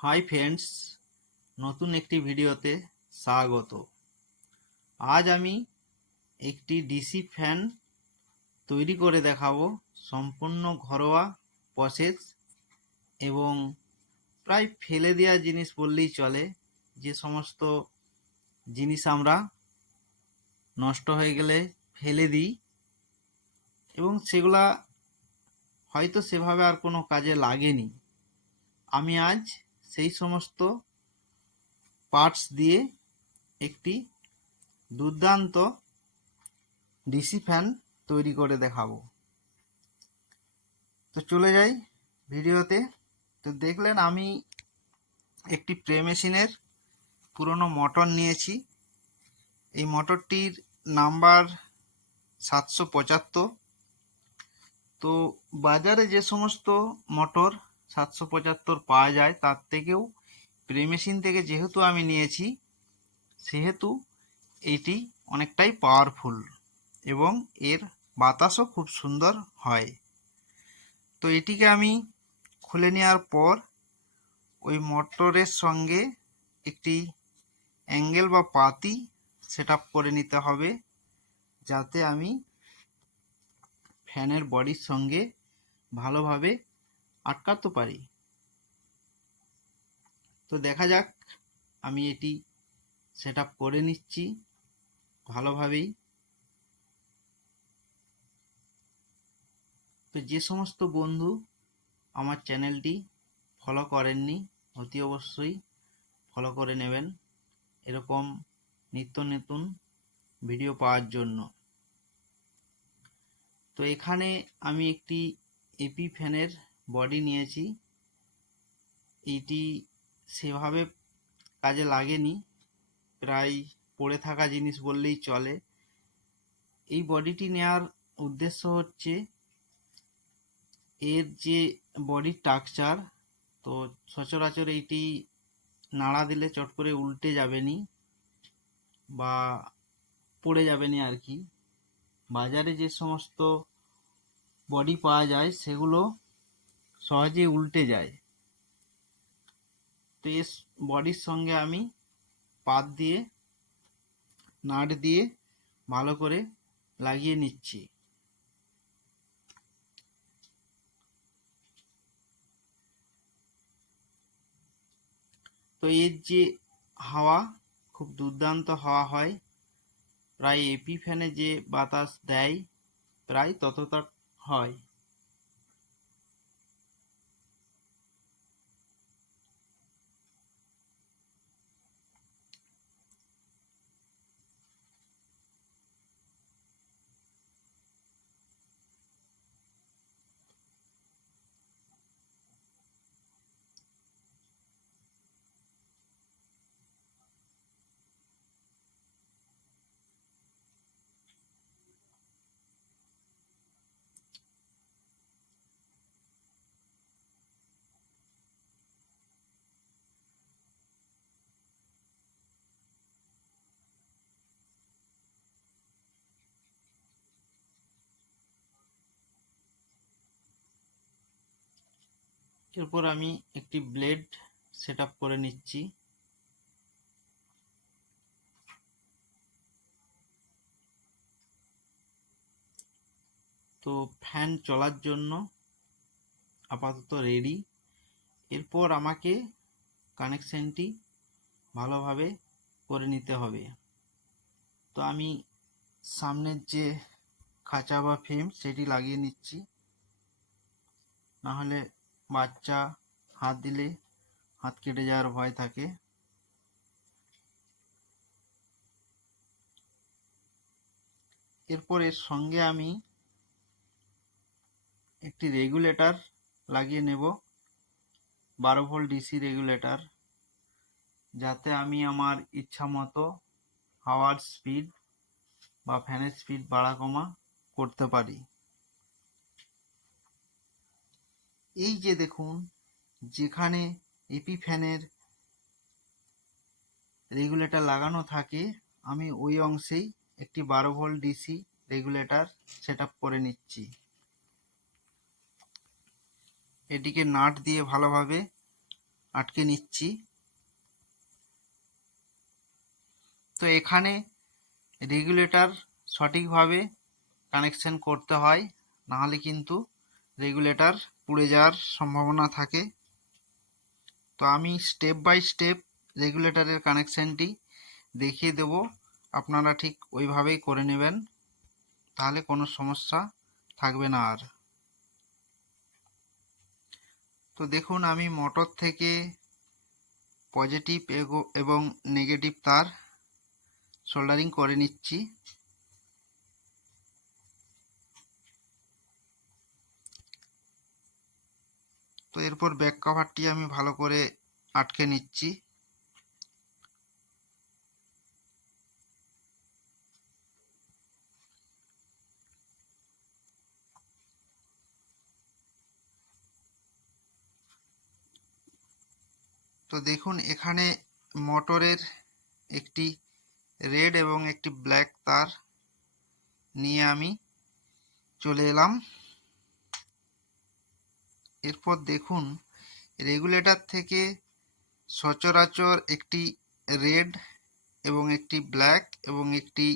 Hi friends, নতুন একটি ভিডিওতে স্বাগত। আজ আমি একটি ডিসি ফ্যান তৈরি করে দেখাবো। সম্পূর্ণ ঘরোয়া প্রসেস এবং প্রায় ফেলে দেওয়া জিনিস বললেই চলে। যে সমস্ত জিনিস আমরা নষ্ট হয়ে গেলে ফেলে দিই এবং সেগুলা হয়তো সেভাবে আর কোনো কাজে লাগেনি, আমি আজ সেই সমস্ত পার্টস দিয়ে একটি দুর্দান্ত ডিসি ফ্যান তৈরি করে দেখাবো। তো চলে যাই ভিডিওতে। তো দেখলেন আমি একটি প্রে মেশিনের পুরনো মোটর নিয়েছি। এই মোটরটির নাম্বার 775। তো বাজারে যে সমস্ত মোটর 775 পাওয়া যায় তার থেকেও প্রে মেশিন থেকে যেহেতু আমি নিয়েছি, সেহেতু এটি অনেকটাই পাওয়ারফুল এবং এর বাতাসও খুব সুন্দর হয়। তো এটিকে আমি খুলে নেওয়ার পর ওই মোটরের সঙ্গে একটি অ্যাঙ্গেল বা পাতি সেট আপ করে নিতে হবে, যাতে আমি ফ্যানের বডির সঙ্গে ভালোভাবে আটকাতে পারি। তো দেখা যাক, আমি এটি সেট আপ করে নিচ্ছি ভালোভাবেই। তো যে সমস্ত বন্ধু আমার চ্যানেলটি ফলো করেননি, অতি অবশ্যই ফলো করে নেবেন এরকম নিত্য নতুন ভিডিও পাওয়ার জন্য। তো এখানে আমি একটি এপি ফ্যানের বডি নিয়েছি। এইটি সেভাবে কাজে লাগেনি, প্রায় পড়ে থাকা জিনিস বললেই চলে। এই বডিটি নেওয়ার উদ্দেশ্য হচ্ছে এর যে বডির স্ট্রাকচার, তো সচরাচর এইটি নাড়া দিলে চট করে উল্টে যাবেনি বা পড়ে যাবেনি আর কি। বাজারে যে সমস্ত বডি পাওয়া যায় সেগুলো সহজেই উল্টে যায়। তো এই বডির সঙ্গে আমি পাত দিয়ে নাট দিয়ে ভালো করে লাগিয়ে নিচ্ছি। তো এর যে হাওয়া, খুব দুর্দান্ত হাওয়া হয়, প্রায় এপি ফ্যানে যে বাতাস দেয় প্রায় ততটা হয়। এরপর আমি একটি ব্লেড সেট আপ করে নিচ্ছি। তো ফ্যান চলার জন্য আপাতত রেডি। এরপর আমাকে কানেকশনটি ভালোভাবে করে নিতে হবে। তো আমি সামনের যে খাঁচা বা ফ্রেম সেটি লাগিয়ে নিচ্ছি, নাহলে বাচ্চা হাত দিলে হাত কেটে যাওয়ার ভয় থাকে। এরপর এর সঙ্গে আমি একটি রেগুলেটর লাগিয়ে নেব, 12 ভোল্ট ডিসি রেগুলেটর, যাতে আমি আমার ইচ্ছা মতো হাওয়ার স্পিড বা ফ্যানের স্পিড বাড়া কমা করতে পারি। এই যে দেখুন, যেখানে এপি ফ্যানের রেগুলেটর লাগানো থাকে, আমি ওই অংশেই একটি 12 volt DC regulator set up করে নিচ্ছি। এটিকে নাট দিয়ে ভালোভাবে আটকে নিচ্ছি। তো এখানে রেগুলেটর সঠিকভাবে কানেকশন করতে হয়, নাহলে কিন্তু রেগুলেটর পুড়ে যাওয়ার সম্ভাবনা থাকে। তো আমি স্টেপ বাই স্টেপ রেগুলেটরের কানেকশনটি দেখিয়ে দেব, আপনারা ঠিক ওইভাবেই করে নেবেন, তাহলে কোনো সমস্যা থাকবে না আর। তো দেখুন আমি মোটর থেকে পজিটিভ এবং নেগেটিভ তার সোল্ডারিং করে নিচ্ছি। তো এরপর ব্যাক কভারটি আমি ভালো করে আটকে নিচ্ছি। তো দেখুন এখানে মোটরের একটি রেড এবং একটি ব্ল্যাক তার নিয়ে আমি চলে এলাম। এরপর দেখুন রেগুলেটর থেকে সচরাচর একটি রেড এবং একটি ব্ল্যাক এবং একটি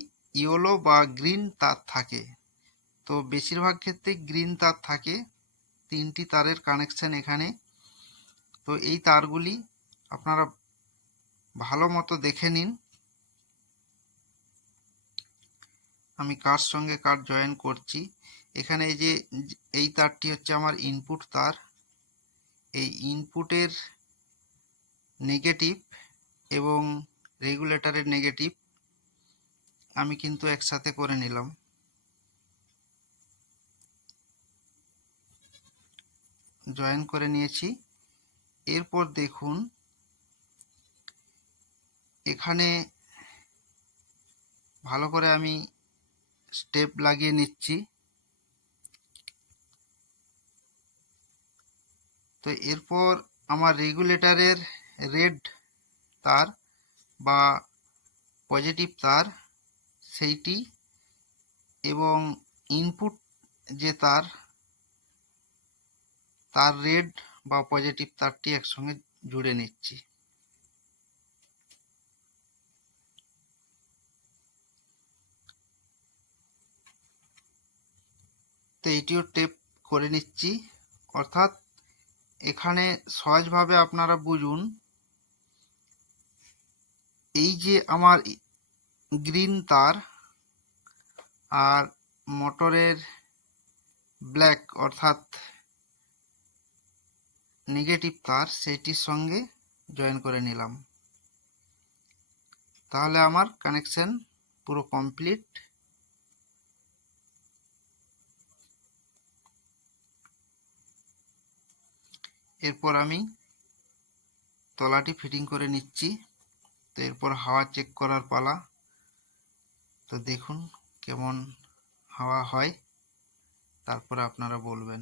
ইয়েলো বা গ্রিন তার থাকে। তো বেশিরভাগ ক্ষেত্রে গ্রিন তার থাকে। 3টি তারের কানেকশন এখানে। তো এই তারগুলি আপনারা ভালো মতো দেখে নিন। আমি কার সঙ্গে কার জয়েন করছি। এখানে এই যে এই তারটি হচ্ছে আমার ইনপুট তার। এই ইনপুটের নেগেটিভ এবং রেগুলেটরের নেগেটিভ আমি কিন্তু একসাথে করে নিলাম। জয়েন করে নিয়েছি। এরপর দেখুন এখানে ভালো করে আমি স্টেপ লাগিয়ে নিচ্ছি। তো এরপর আমার রেগুলেটরের রেড তার বা পজিটিভ তার সেইটি এবং ইনপুট যে তার রেড বা পজিটিভ তারটি একসঙ্গে জুড়ে নিচ্ছি। তো এইটিও টেপ করে নিচ্ছি। অর্থাৎ এখানে সহজভাবে আপনারা বুঝুন, এই যে আমার গ্রিন তার আর মোটরের ব্ল্যাক অর্থাৎ নেগেটিভ তার সেটির সঙ্গে জয়েন করে নিলাম, তাহলে আমার কানেকশন পুরো কমপ্লিট। এরপর আমি তলাটি ফিটিং করে নিচ্ছি। তো এরপর হাওয়া চেক করার পালা। তো দেখুন কেমন হাওয়া হয়, তারপরে আপনারা বলবেন।